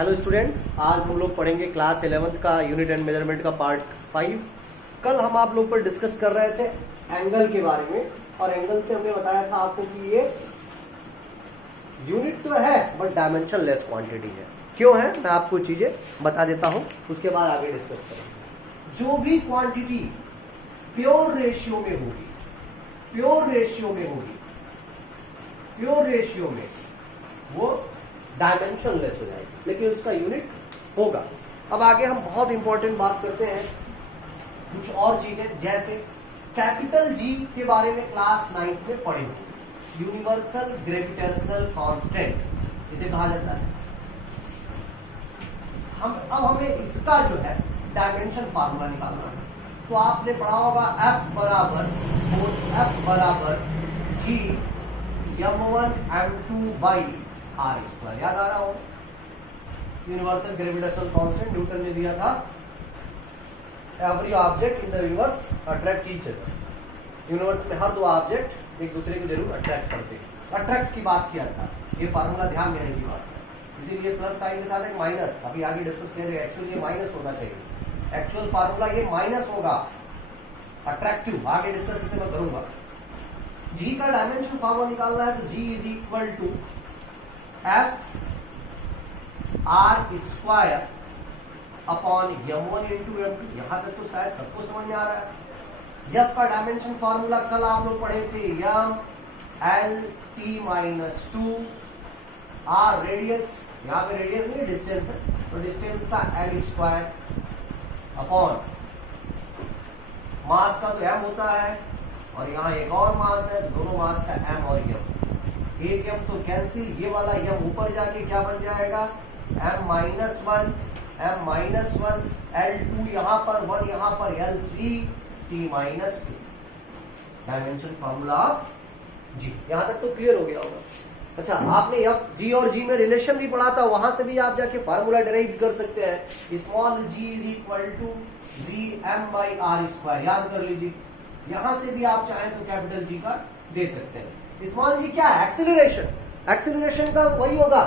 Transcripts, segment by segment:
Hello students, आज हम लोग पढ़ेंगे क्लास 11th का यूनिट एंड मेजरमेंट का पार्ट 5। कल हम आप लोग पर डिस्कस कर रहे थे एंगल के बारे में, और एंगल से हमने बताया था आपको कि ये यूनिट तो है बट डायमेंशन लेस क्वांटिटी है। क्यों है मैं आपको चीजें बता देता हूं, उसके बाद आगे डिस्कस करेंगे। जो भी क्वांटिटी प्योर रेशियो में होगी, प्योर रेशियो में वो डायमेंशन लेस हो जाएगी, लेकिन उसका यूनिट होगा। अब आगे हम बहुत इंपॉर्टेंट बात करते हैं कुछ और चीजें, जैसे कैपिटल जी के बारे में क्लास 9th में पढ़ेंगे। यूनिवर्सल ग्रेविटेशनल कांस्टेंट इसे कहा जाता है। अब हमें इसका जो है डायमेंशन फार्मूला निकालना है। तो आपने पढ़ा होगा F बराबर G m1 m2 by r square, याद आ रहा हो। यूनिवर्सल ग्रेविटेशनल कांस्टेंट न्यूटन ने दिया था, every object in the universe attract each other. Universe में हर दो ऑब्जेक्ट एक दूसरे को जरूर अट्रैक्ट करते हैं। अट्रैक्ट की बात किया था, ये फार्मूला ध्यान देने की बात है। इसीलिए प्लस साइन के साथ एक माइनस, अभी आगे डिस्कस करेंगे। एक्चुअली ये माइनस होना चाहिए, एक्चुअल फार्मूला ये माइनस होगा, अट्रैक्टिव। आगे डिस्कस इसमें मैं करूंगा। जी का डायमेंशन फार्मूला निकालना है, तो G is equal to F R square upon m1 into m2। यहां तक तो शायद सबको समझ में आ रहा है। एफ का डायमेंशन फार्मूला कल आप लोग पढ़े थे, m l t minus 2 r radius, यहाँ पे रेडियस नहीं डिस्टेंस है, तो डिस्टेंस का l स्क्वायर अपॉन मास का तो m होता है, और यहाँ एक और मास है, दोनों मास का m और m। एक m तो कैंसिल, ये वाला m ऊपर जाके क्या बन जाएगा, m माइनस 1 L2 यहाँ पर 1 यहाँ पर L3 t minus 2। Dimension formula of G, यहाँ तक तो क्लियर हो गया होगा। अच्छा, आपने एफ जी और जी में रिलेशन भी पढ़ा था, वहां से भी आप जाके फार्मूला डिराइव कर सकते हैं। Small g is equal to G M by R square, याद कर लीजिए। यहां से भी आप चाहें तो कैपिटल जी का दे सकते हैं। स्मॉल जी क्या है, एक्सीलरेशन। एक्सीलरेशन का वही होगा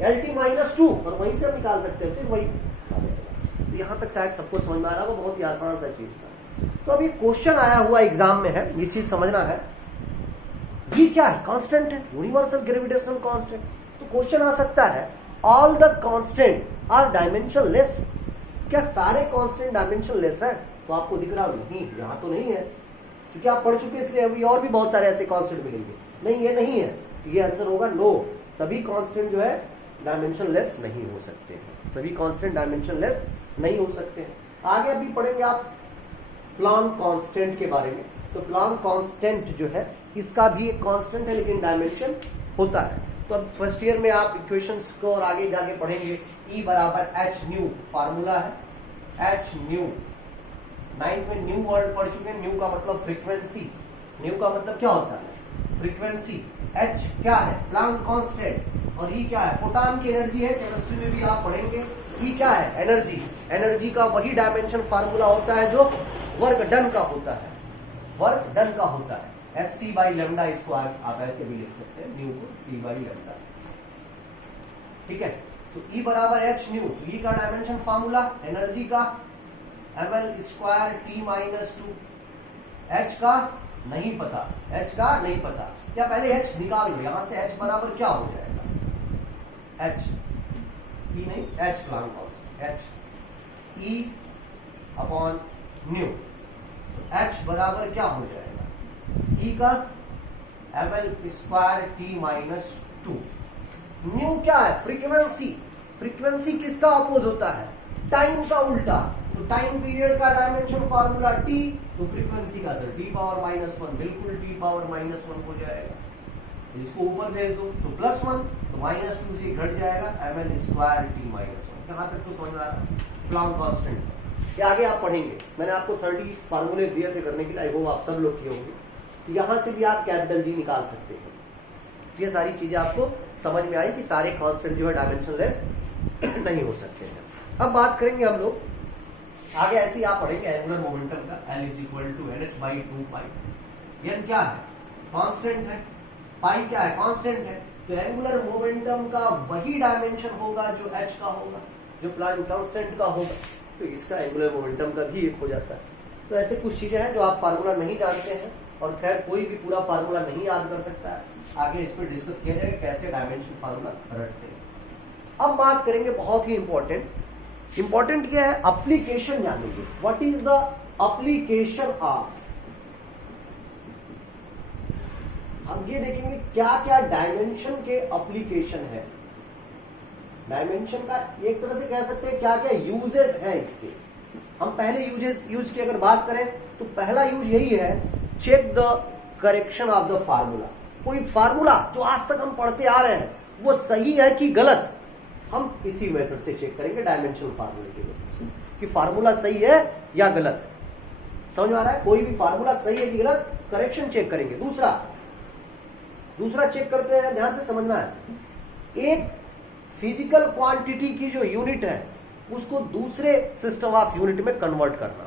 LT माइनस 2, और वहीं से हम निकाल सकते हैं, फिर वही आ जाएगा। तो यहां तक शायद सबको समझ में आ रहा होगा, बहुत ही आसान सा चीज था। तो अभी क्वेश्चन आया हुआ एग्जाम में है, ये चीज समझना है। जी क्या है, कांस्टेंट है, यूनिवर्सल ग्रेविटेशनल कांस्टेंट। तो क्वेश्चन आ सकता है, all the constant are dimensionless. क्या सारे कांस्टेंट डायमेंशन लेस है? तो आपको दिख रहा नहीं, यहाँ तो नहीं है, क्योंकि आप पढ़ चुके, इसलिए अभी और भी बहुत सारे ऐसे कांस्टेंट मिलेंगे। नहीं, ये नहीं है, तो ये आंसर होगा नो। सभी कांस्टेंट जो है डायमेंशन लेस नहीं हो सकते हैं, सभी कांस्टेंट डायमेंशन लेस नहीं हो सकते हैं। आगे अभी पढ़ेंगे आप प्लैंक कांस्टेंट के बारे में। तो प्लैंक कांस्टेंट जो है, इसका भी एक कांस्टेंट है, लेकिन डायमेंशन होता है। तो अब फर्स्ट ईयर में आप इक्वेशंस को और आगे जाके पढ़ेंगे। E बराबर एच न्यू फार्मूला है, एच न्यू। 9th में न्यू वर्ड पढ़ चुके हैं। न्यू का मतलब फ्रीक्वेंसी, न्यू का मतलब क्या होता है, फ्रीक्वेंसी। H क्या है, प्लैंक कांस्टेंट। और E क्या है, फोटॉन की एनर्जी है, केमिस्ट्री में भी आप पढ़ेंगे। E क्या है, एनर्जी। एनर्जी का वही डायमेंशन फार्मूला होता है जो वर्क डन का होता है, वर्क डन का होता है। hc बाई लेमडा, इसको आप ऐसे भी लिख सकते हैं, न्यू को c बाई लेमडा। ठीक है, तो E बराबर h न्यू। तो E का डायमेंशन फार्मूला एनर्जी का ml square t minus 2। h का नहीं पता, h का नहीं पता। क्या पहले h निकाल लो, यहां से h बराबर क्या हो जाएगा, h e नहीं, h Planck constant, h e upon nu. h बराबर क्या हो जाएगा, e का ml square t minus 2। Nu क्या है, फ्रीक्वेंसी। फ्रीक्वेंसी किसका अपोज होता है, टाइम का उल्टा। तो टाइम पीरियड का डायमेंशन फार्मूला t, तो फ्रीक्वेंसी का सर t पावर माइनस 1, बिल्कुल t पावर माइनस 1 हो जाएगा। तो इसको ऊपर भेज दो तो प्लस 1, तो माइनस 2 से घट जाएगा ml स्क्वायर t माइनस 1। यहाँ तक तो समझ में आ रहा है प्लैंक कांस्टेंट। ये आगे आप पढ़ेंगे, मैंने आपको 30 फार्मूले दिए थे करने के लिए, आई होप आप सब लोग किए होंगे। यहाँ से भी आप कैपिटल जी निकाल सकते हैं। ये सारी चीजें आपको समझ में आई कि सारे कांस्टेंट जो है डायमेंशन लेस नहीं हो सकते हैं। अब बात करेंगे हम लोग आगे, ऐसे ही आप पढ़ेंगे एंगुलर मोमेंटम का। L is equal to NH by 2 pi. n क्या है, कांस्टेंट है। पाई क्या है, कांस्टेंट है। तो एंगुलर मोमेंटम का वही डायमेंशन होगा जो h का होगा, जो प्लांक कांस्टेंट का होगा, तो इसका एंगुलर मोमेंटम का भी एक हो जाता है। तो ऐसे कुछ चीजें हैं जो आप फार्मूला नहीं जानते हैं, और खैर कोई भी पूरा फार्मूला नहीं याद कर सकता है। आगे इस पर डिस्कस किया जाएगा कैसे डायमेंशन फार्मूला रटते हैं। अब बात करेंगे बहुत ही इंपॉर्टेंट क्या है, एप्लीकेशन जानेंगे। What is the application of, हम ये देखेंगे क्या क्या डायमेंशन के एप्लीकेशन है। डायमेंशन का एक तरह से कह सकते हैं क्या क्या यूजेस हैं इसके। हम पहले यूज की अगर बात करें तो पहला यूज यही है, check the correction of the formula. कोई फार्मूला जो आज तक हम पढ़ते आ रहे हैं वो सही है कि गलत, हम इसी मेथड से चेक करेंगे, डायमेंशनल फार्मूले के मेथड से, कि फार्मूला सही है या गलत। समझ में आ रहा है? कोई भी फार्मूला सही है कि गलत, करेक्शन चेक करेंगे। दूसरा चेक करते हैं, ध्यान से समझना है, एक फिजिकल क्वांटिटी की जो यूनिट है उसको दूसरे सिस्टम ऑफ यूनिट में कन्वर्ट करना,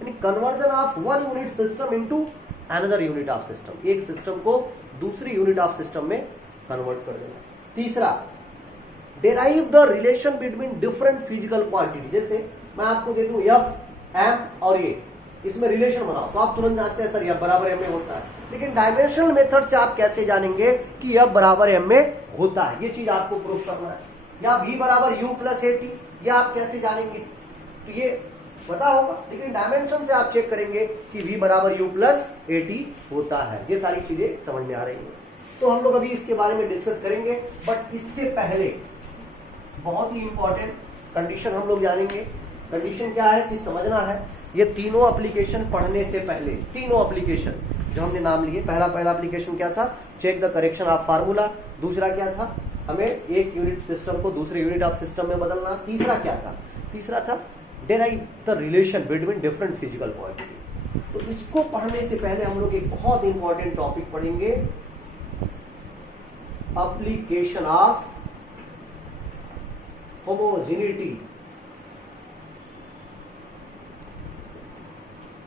यानी conversion of one unit system into another unit of system, एक सिस्टम को दूसरी यूनिट ऑफ सिस्टम में कन्वर्ट कर देना। तीसरा, derive the relation between different physical quantity. जैसे मैं आपको दे दूं एफ, एम और ए, इसमें रिलेशन बनाओ तो आप तुरंत जानते हैं सर एफ बराबर एम में होता है। लेकिन डायमेंशनल मेथड से आप कैसे जानेंगे कि एफ बराबर एम में होता है, ये चीज आपको प्रूव करना है। या v बराबर u प्लस ए टी, ये आप कैसे जानेंगे, तो ये पता होगा, लेकिन डायमेंशन से आप चेक करेंगे कि v बराबर u प्लस ए टी होता है। ये सारी चीजें समझ में आ रही हैं, तो हम लोग अभी इसके बारे में डिस्कस करेंगे। बट इससे पहले बहुत ही इंपॉर्टेंट कंडीशन हम लोग जानेंगे। कंडीशन क्या है, चीज समझना है। ये तीनों एप्लीकेशन पढ़ने से पहले, तीनों एप्लीकेशन जो हमने नाम लिए, पहला एप्लीकेशन क्या था, check the correction of formula. दूसरा क्या था, हमें एक यूनिट सिस्टम को दूसरे यूनिट ऑफ सिस्टम में बदलना। तीसरा क्या था, तीसरा था derive the relation between different physical quantity. तो इसको पढ़ने से पहले हम लोग एक बहुत इंपॉर्टेंट टॉपिक पढ़ेंगे, application of homogeneity.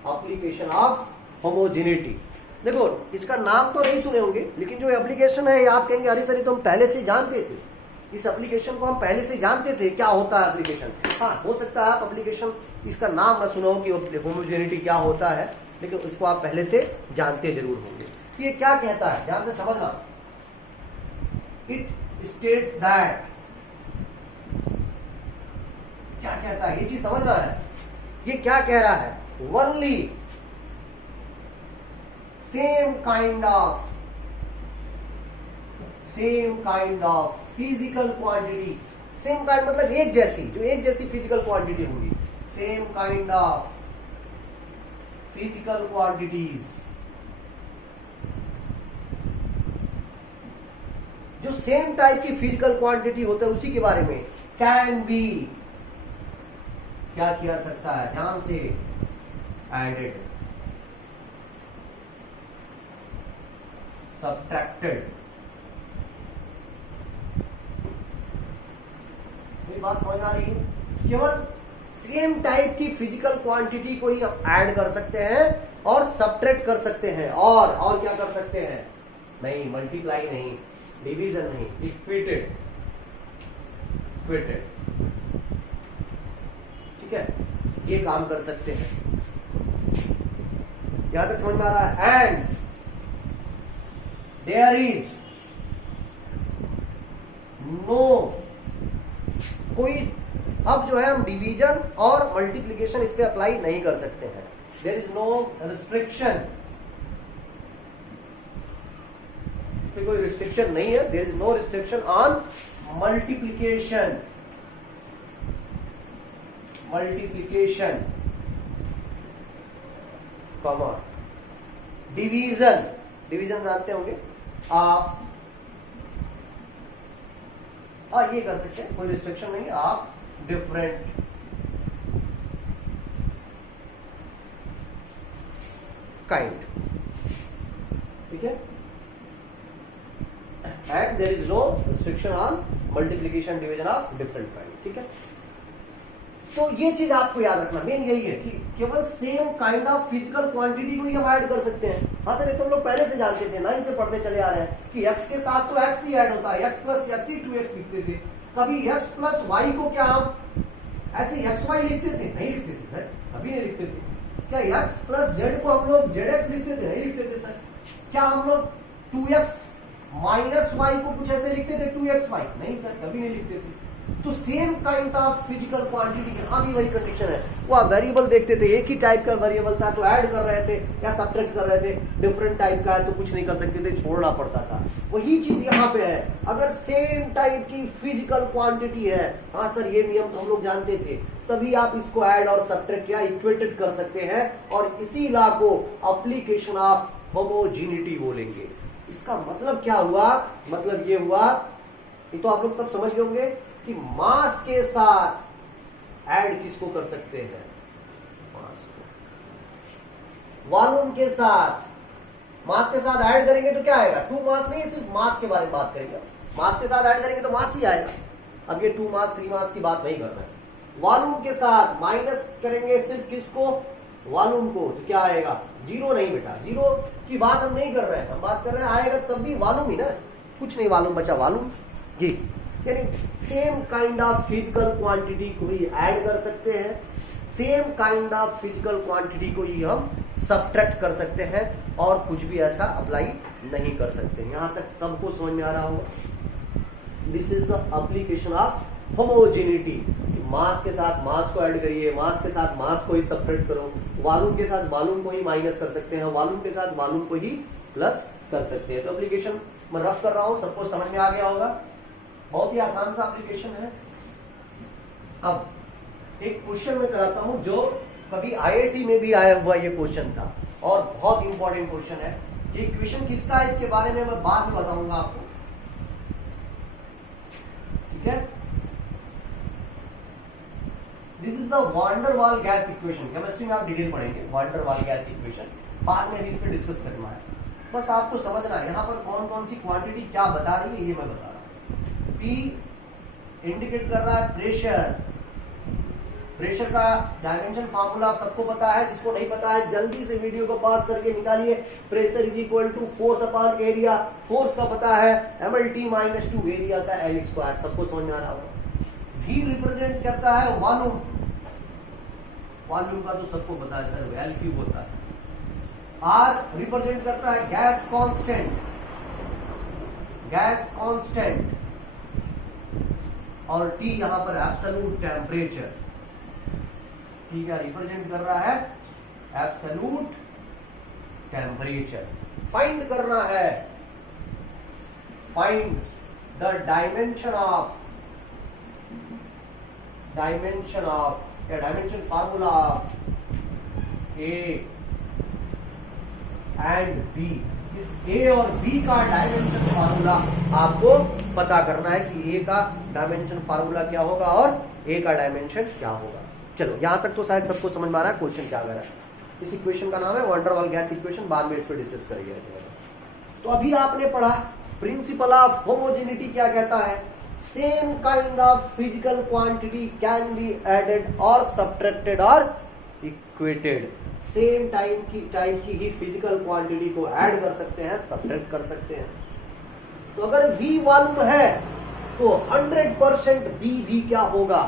Application of homogeneity, देखो इसका नाम तो नहीं सुने होंगे, लेकिन जो एप्लीकेशन है आप कहेंगे अरे सर ये तो हम पहले से जानते थे, इस एप्लीकेशन को हम पहले से जानते थे, क्या होता है एप्लीकेशन। हाँ, हो सकता है आप एप्लीकेशन इसका नाम ना सुना हो कि होमोजेनिटी क्या होता है, लेकिन इसको आप पहले से जानते जरूर होंगे। ये क्या कहता है, ध्यान से समझना। इट स्टेट्स दैट, क्या कहता है ये चीज समझना है। ये क्या कह रहा है, only same kind of physical quantity. Same kind मतलब एक जैसी, जो एक जैसी फिजिकल क्वांटिटी होगी, same kind of physical quantities, जो सेम टाइप की फिजिकल क्वांटिटी होता है उसी के बारे में कैन बी, क्या किया सकता है, ध्यान से, एडेड, सबट्रैक्टेड। मेरी बात समझ में आ रही है? केवल सेम टाइप की फिजिकल क्वांटिटी को ही हम ऐड कर सकते हैं और सबट्रैक्ट कर सकते हैं, और क्या कर सकते हैं, नहीं मल्टीप्लाई नहीं, डिवीजन नहीं, इक्वेटेड, ठीक है, ये काम कर सकते हैं। यहां तक समझ में आ रहा है? एंड देयर इज नो, कोई, अब जो है हम डिवीजन और मल्टीप्लिकेशन इस पे अप्लाई नहीं कर सकते हैं। देयर इज नो रिस्ट्रिक्शन, इस पे कोई रिस्ट्रिक्शन नहीं है। There is no restriction on multiplication, comma division, division जानते होंगे ऑफ, ये कर सकते हैं, कोई रिस्ट्रिक्शन नहीं, ऑफ डिफरेंट काइंड, ठीक है। And there is no restriction on multiplication division of different kind, ठीक है। तो ये चीज आपको याद रखना, मेन यही है कि केवल same kind of physical quantity को ही हम ऐड कर सकते हैं। हाँ सर, ये तो हम लोग पहले से जानते थे, 9 से पढ़ते चले आ रहे हैं कि x के साथ तो x ही ऐड होता है, x प्लस x ही 2x लिखते थे। कभी x प्लस y को क्या हम ऐसे xy लिखते थे? नहीं लिखते थे सर, कभी नहीं लिखते थे। क्या x प्लस z को हम लोग zx लिखते थे? नहीं लिखते थे सर। क्या हम लोग 2x माइनस y को कुछ ऐसे लिखते थे 2xy? नहीं सर, कभी नहीं लिखते थे। तो same kind of physical quantity, यहाँ भी वही कंडीशन है। वो आप वेरिएबल देखते थे, एक ही टाइप का वेरिएबल था तो ऐड कर रहे थे या सब्ट्रैक्ट कर रहे थे, डिफरेंट टाइप का है तो कुछ नहीं कर सकते थे, छोड़ना पड़ता था। वही चीज यहाँ पे है, अगर सेम टाइप की फिजिकल क्वांटिटी है, हाँ सर ये नियम तो हम लोग जानते थे, तभी आप इसको ऐड और सब्ट्रैक्ट या इक्वेटेड कर सकते हैं, और इसी लॉ को एप्लीकेशन ऑफ होमोजेनिटी बोलेंगे। इसका मतलब क्या हुआ? मतलब ये हुआ, ये तो आप लोग सब समझ गए होंगे कि मास के साथ ऐड किसको कर सकते हैं? मास को। वॉल्यूम के साथ, मास के साथ ऐड करेंगे तो क्या आएगा? 2 मास नहीं, सिर्फ मास के बारे में बात करेंगे। मास के साथ ऐड करेंगे तो मास ही आएगा। अब ये 2 मास 3 मास की बात नहीं कर रहे हैं। वॉल्यूम के साथ माइनस करेंगे सिर्फ किसको? वॉल्यूम को, तो क्या आएगा? 0 नहीं बेटा, 0 की बात हम नहीं कर रहे हैं, हम बात कर रहे हैं आएगा तब भी वॉल्यूम ही ना, कुछ नहीं वॉल्यूम बचा, वॉल्यूम ये, यानी same kind of physical quantity को ही ऐड कर सकते हैं, same kind of physical quantity को ही हम सब्ट्रैक्ट कर सकते हैं, और कुछ भी ऐसा अप्लाई नहीं कर सकते। यहां तक सबको समझ में आ रहा होगा। This is the application of homogeneity. Mass के साथ मास को ऐड करिए, मास के साथ मास को ही सब्ट्रैक्ट करो, वॉल्यूम के साथ वॉल्यूम को ही माइनस कर सकते हैं, वॉल्यूम के साथ वॉल्यूम को ही प्लस कर सकते हैं। तो एप्लीकेशन मैं रफ कर रहा हूं, सबको समझ में आ गया होगा। बहुत ही आसान सा एप्लीकेशन है। अब एक क्वेश्चन मैं कराता हूं जो कभी आईआईटी में भी आया हुआ ये क्वेश्चन था, और बहुत इंपॉर्टेंट क्वेश्चन है। ये क्वेश्चन किसका है इसके बारे में मैं बाद में बताऊंगा आपको, ठीक है? This is the van der वाल गैस इक्वेशन। केमिस्ट्री में आप डिटेल पढ़ेंगे वान डेर वाल गैस इक्वेशन, बाद में भी इस पर डिस्कस करना है। बस आपको समझना है यहाँ पर कौन कौन सी क्वांटिटी क्या बता रही है, ये मैं बता रहा हूँ। P इंडिकेट कर रहा है प्रेशर। प्रेशर का डायमेंशन फार्मूला सबको पता है, जिसको नहीं पता है जल्दी से वीडियो को पास करके निकालिए। Pressure is equal to force upon area. Force का पता है mLT माइनस 2 एरिया का L स्क्वायर, सबको समझ में आ रहा होगा। V रिप्रेजेंट करता है वॉल्यूम। वॉल्यूम का तो सबको पता है सर, L क्यूब होता है। R रिप्रेजेंट करता है गैस कांस्टेंट। गैस कांस्टेंट, और T यहां पर एब्सोल्यूट टेम्परेचर। T का रिप्रेजेंट कर रहा है एब्सोल्यूट टेम्परेचर। फाइंड करना है, फाइंड द डायमेंशन ऑफ या dimension formula of A and B। इस A और B का डायमेंशन फार्मूला आपको पता करना है कि A का डायमेंशन फार्मूला क्या होगा और A का डायमेंशन क्या होगा। चलो यहां तक तो शायद सबको समझ में आ रहा है क्वेश्चन क्या कर रहा है। इस इक्वेशन का नाम है वान डेर वाल गैस इक्वेशन, बाद में इस पर डिस्कस करेंगे। तो अभी आपने पढ़ा प्रिंसिपल ऑफ होमोजेनिटी क्या कहता है? Same kind of physical quantity can be added और सब्ट्रैक्टेड और इक्वेटेड। सेम टाइप की ही फिजिकल क्वांटिटी को ऐड कर सकते हैं, सब्ट्रैक्ट कर सकते हैं। तो अगर V वॉल्यूम है तो 100% B भी क्या होगा?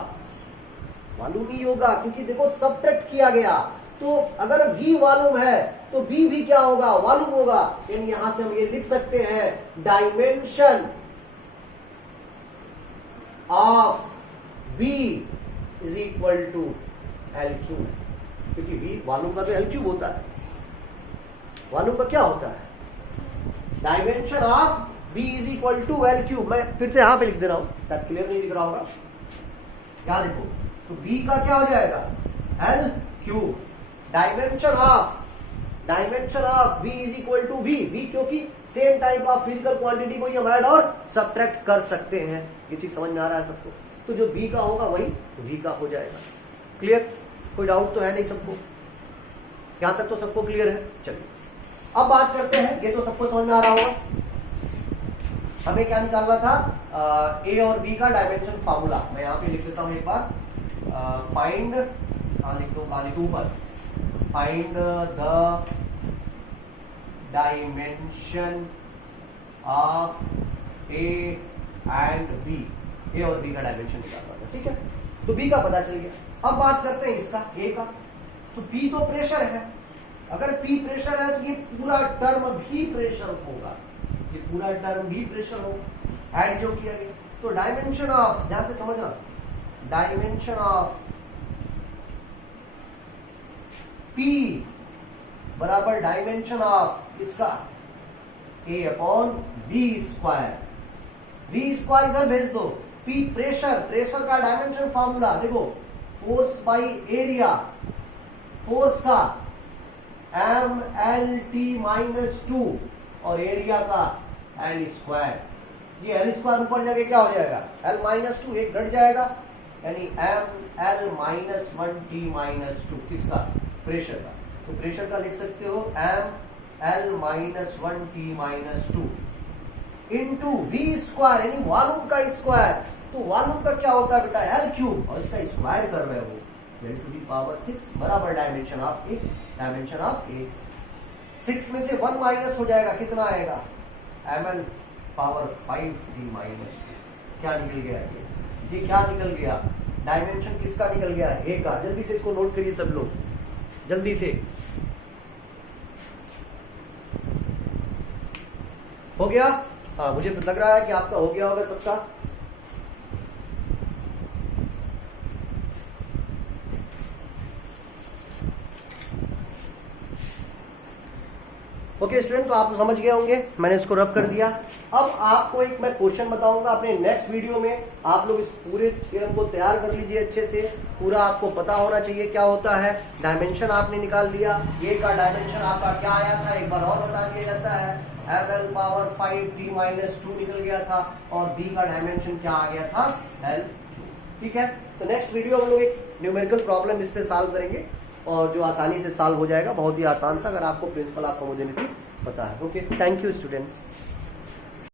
वॉल्यूम ही होगा, क्योंकि देखो सब्ट्रैक्ट किया गया। तो अगर V वॉल्यूम है तो B भी क्या होगा? वॉल्यूम होगा। यानी यहां से हम ये लिख सकते हैं dimension of B is equal to L cube, क्योंकि V वॉल्यूम का तो L क्यूब होता है। वॉल्यूम का क्या होता है? Dimension of B is equal to L cube. मैं फिर से यहां पे लिख दे रहा हूं, शायद क्लियर नहीं लिख रहा होगा। क्या देखो, तो B का क्या हो जाएगा? L cube. Dimension of B is equal to V। क्योंकि same type of physical quantity को हम ऐड और सब्ट्रैक्ट कर सकते हैं। ये चीज समझ में आ रहा है सबको? तो जो B का होगा वही V का हो जाएगा। क्लियर? कोई डाउट तो है नहीं सबको? यहां तक तो सबको क्लियर है। चलिए अब बात करते हैं, ये तो सबको समझ में आ रहा होगा। हमें क्या निकालना था? A और B का डायमेंशन फार्मूला। मैं यहां पे लिख देता हूं एक बार। फाइंड लिख दो ऊपर, find the dimension of A and B, A और बी का डायमेंशन निकालना था, ठीक है। तो बी का पता चल गया। अब बात करते हैं इसका, ए का। तो पी तो प्रेशर है, अगर पी प्रेशर है तो ये पूरा टर्म भी प्रेशर होगा, ये पूरा टर्म भी प्रेशर होगा, ऐड जो किया गया। तो डायमेंशन ऑफ, ध्यान से समझना, डायमेंशन ऑफ पी बराबर डायमेंशन ऑफ इसका A upon V square. V square इधर भेज दो, पी प्रेशर, प्रेशर का डायमेंशन फॉर्मूला देखो, फोर्स बाई एरिया, फोर्स का एम एल टी माइनस 2 और एरिया का एल स्क्वायर। ये एल स्क्वायर ऊपर जाके क्या हो जाएगा, एल माइनस 2, एक घट जाएगा, यानी M L minus 1 T minus 2 किसका, प्रेशर का। तो प्रेशर का लिख सकते हो M L minus 1 T minus 2 into V square, यानी वॉल्यूम का स्क्वायर। तो वॉल्यूम का क्या होता है बेटा, एल क्यूब, और इसका स्क्वायर कर रहे हो, 10 टू दी पावर 6 बराबर dimension of A, dimension of A. 6 में से 1 माइनस हो जाएगा, कितना आएगा, M L power 5 T minus 2। क्या निकल गया ये क्या निकल गया, डायमेंशन किसका निकल गया, ए का। जल्दी से इसको नोट करिए सब लोग, जल्दी से। हो गया, हाँ मुझे तो लग रहा है कि आपका हो गया होगा सबका। ओके स्टूडेंट, तो आप समझ गए होंगे, मैंने इसको रफ कर दिया। अब आपको एक मैं क्वेश्चन बताऊंगा अपने नेक्स्ट वीडियो में, आप लोग इस पूरे थ्योरम को तैयार कर लीजिए अच्छे से, पूरा आपको पता होना चाहिए क्या होता है। डायमेंशन आपने निकाल लिया, ए का डायमेंशन आपका क्या आया था, एक बार और बता दिया जाता है, M L power 5 T minus 2 निकल गया था, और बी का डायमेंशन क्या आ गया था, एल। ठीक है, तो नेक्स्ट वीडियो हम लोग एक न्यूमेरिकल प्रॉब्लम इस पे सॉल्व करेंगे, और जो आसानी से सॉल्व हो जाएगा, बहुत ही आसान सा, अगर आपको प्रिंसिपल ऑफ होमोजेनिटी पता है। Okay, thank you students.